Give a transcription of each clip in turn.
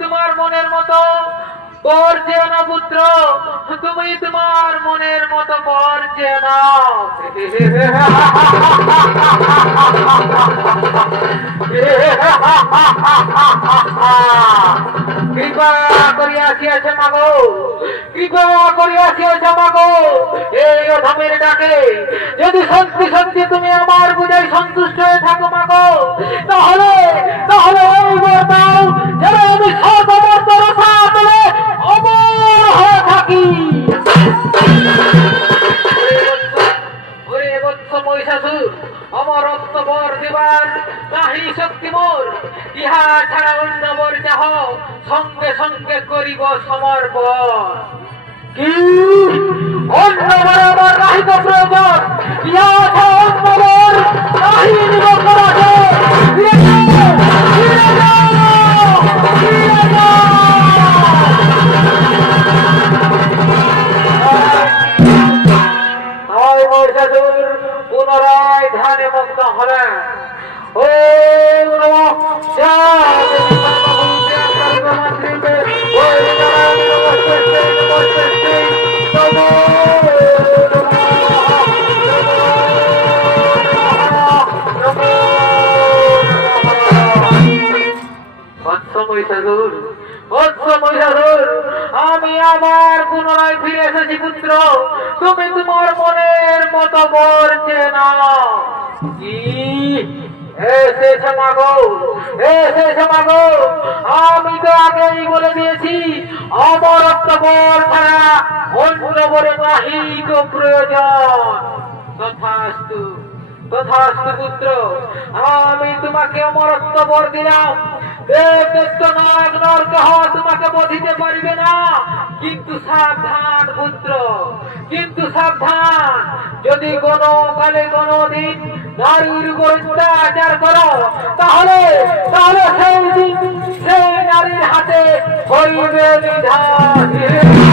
তোমার মনের মতো চেয়ে না পুত্র, তুমি তোমার মনের মতো মাগো এই ডাকে। যদি সত্যি সত্যি তুমি আমার বুঝাই সন্তুষ্ট হয়ে থাকো মাগো, তাহলে তাহলে করিব সমর্পণ। কি? অন্য বরাবর রাহিত প্রয়োজন ইহা তথাস্তু পুত্র আমি তোমাকে অমরত্ব বর দিলাম। তোমাকে বধিতে পারিবে না। কিন্তু সাবধান পুত্র, কিন্তু সাবধান। যদি কোনো কালে কোনো দিন নারীর উপর অত্যাচার করো, তাহলে তাহলে সেই দিন সেই নারীর হাতে হইবে নিধান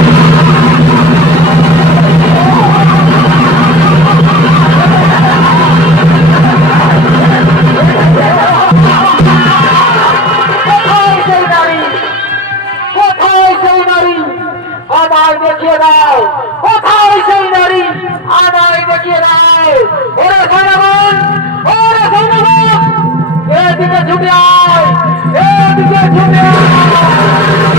আমায় দেখিয়ে দাও। কোথায় সেই নারী? আমায় দেখিয়ে দাও। ওরে সৈন্যগণ ওরে সৈন্যগণ এদিকে ঝুঁকে আয়, এদিকে ঝুঁকে আয়।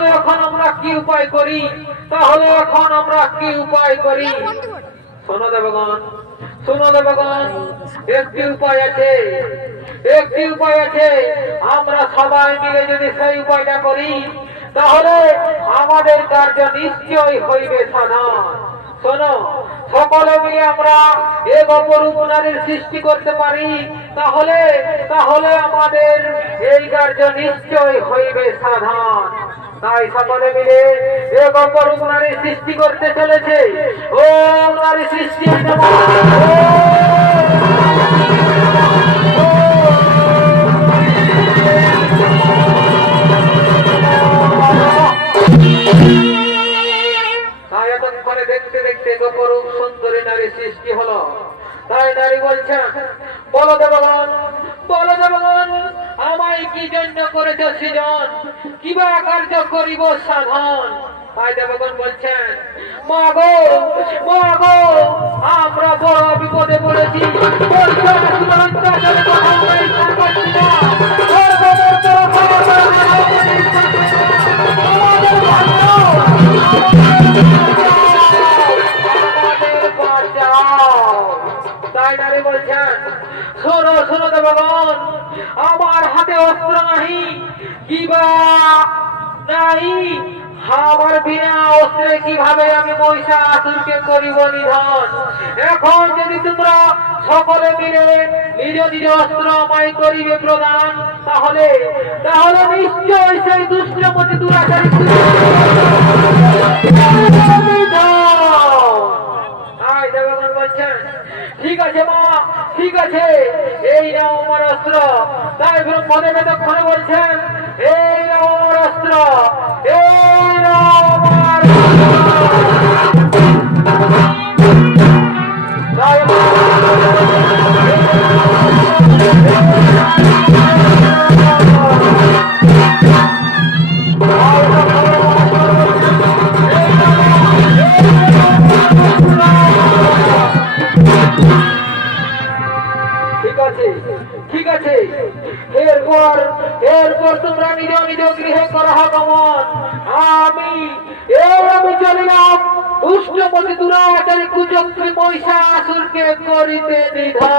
তাহলে এখন আমরা কি উপায় করি? তাহলে এখন আমরা কি উপায় করি? শোনো দেবগণ শোনো দেবগণ, একটি উপায় আছে। একটি উপায় আছে। আমরা সবাই মিলে যদি সেই উপায়টা করি, তাহলে আমাদের কার্য নিশ্চয়ই হইবে সাধন। শোনো, সকলে মিলে আমরা এক অপরূপ নারীর সৃষ্টি করতে পারি, তাহলে তাহলে আমাদের এই কার্য নিশ্চয়ই হইবে সাধন। তাই সকলে মিলে এক অপরূপ নারী সৃষ্টি করতে চলেছে। ও নারী সৃষ্টি দেখতে দেখতে গোপরূপ সুন্দরী নারী সৃষ্টি হলো। তাই নারী বলছেন, বলো দেবগণ বলো দেবগণ আমায় কি জন্য করেছ সৃজন? কিবা কার্য করিব সাধন? বলছেন মা গো মা গো আমরা বড় বিপদে পড়েছি। বর্ষা আসিল শোনো শোনো দেবগণ আমার হাতে অস্ত্র নাহি কিবা নাই আমার বিনা অস্ত্রে কীভাবে আমি মহিষা আসুরকে করিব নিধন? এখন যদি তোমরা সকলে মিলে নিজ নিজ অস্ত্র আমায় করিবে প্রদান, তাহলে তাহলে নিশ্চয় সেই দুষ্টমতি দুরাচারী আয় দেবগণ বলছেন ঠিক আছে, মা, ঠিক আছে। এই নাও আমার অস্ত্র। তাই ব্রহ্মদেব এতক্ষণে বলছেন, এই নাও আমার অস্ত্র, এই নাও আমার ঠিক আছে? এরপর এরপর তোমরা নিজ নিজ গৃহে করা গমন আমি, এই আমি চলিলাম উষ্ণপতি দুরাচারী কুচক্রী পয়সা আসুরকে করিতে নিধা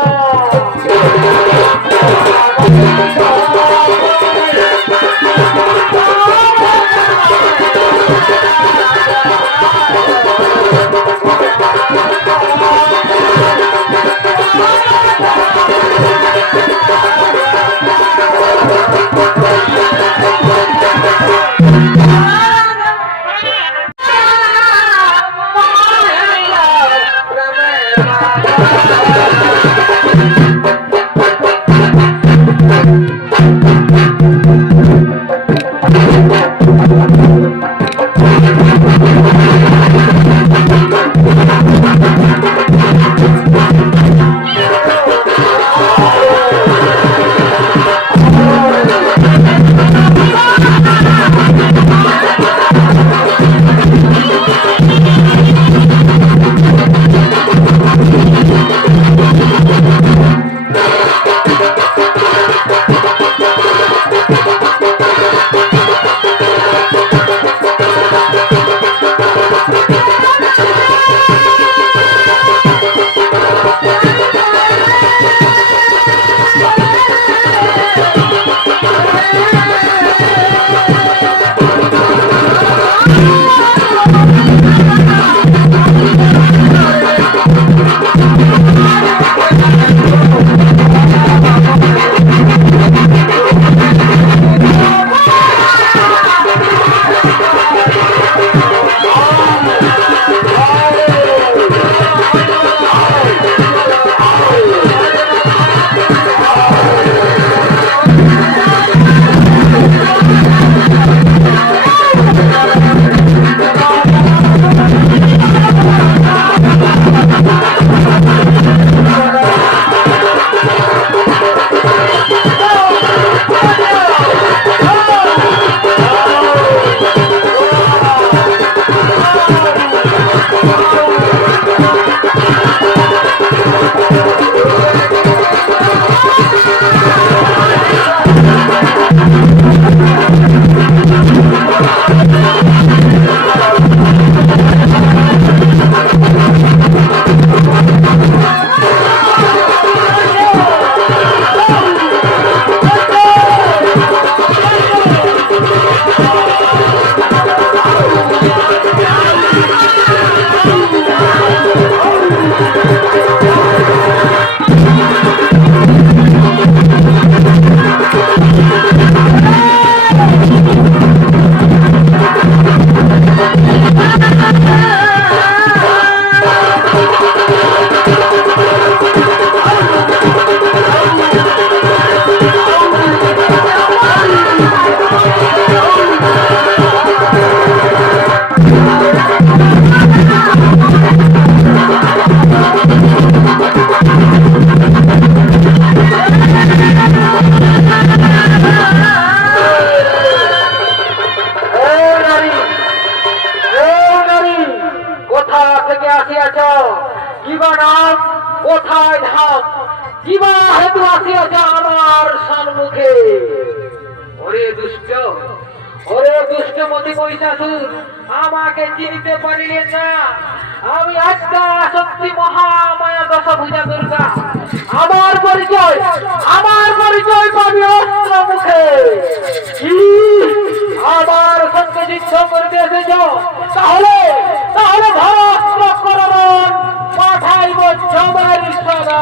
Bye. দুষ্ট। ওরে দুষ্ট মতি মহিষাসুর আমাকে চিনতে পারিলেন না। আমি আজকা শক্তি মহামায়া দশ ভুজা দুর্গা। আমার পরিচয় আমার পরিচয় পাবি অস্ত্র মুখে। আমার সঙ্গে যুদ্ধ করতে এসেছ। তাহলে তাহলে ধরাস্ত্র করণ পাঠাইব জমের সদা।